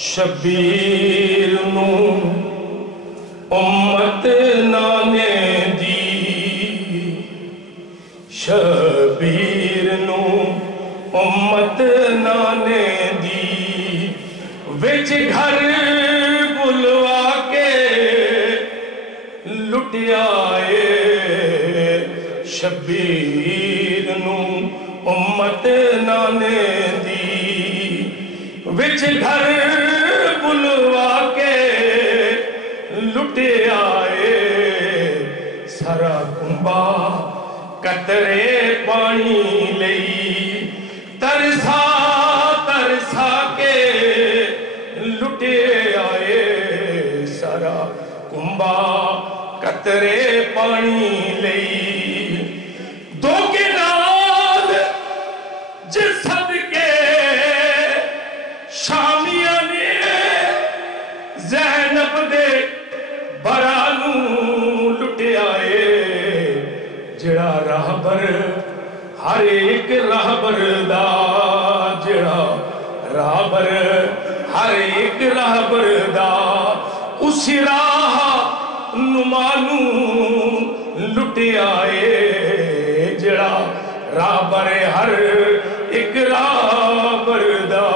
شبیر نو امت نانے دی شبیر نو امت نانے دی وچ گھر بلوا کے لٹیا شبیر نو امت نانے دی وچ گھر بلوا کے لٹے آئے سارا کنبا قطرے پانی لئی ترسا ترسا کے لٹے آئے سارا کنبا قطرے پانی لئی دو کے نال جس صدقے شامیہ نے زینب دے برانو لٹے آئے جڑا راہبر ہر ایک راہبر دا جڑا راہبر ہر ایک راہبر دا اسی راہ نمانو لٹے آئے جڑا راہبر ہر ایک راہبر دا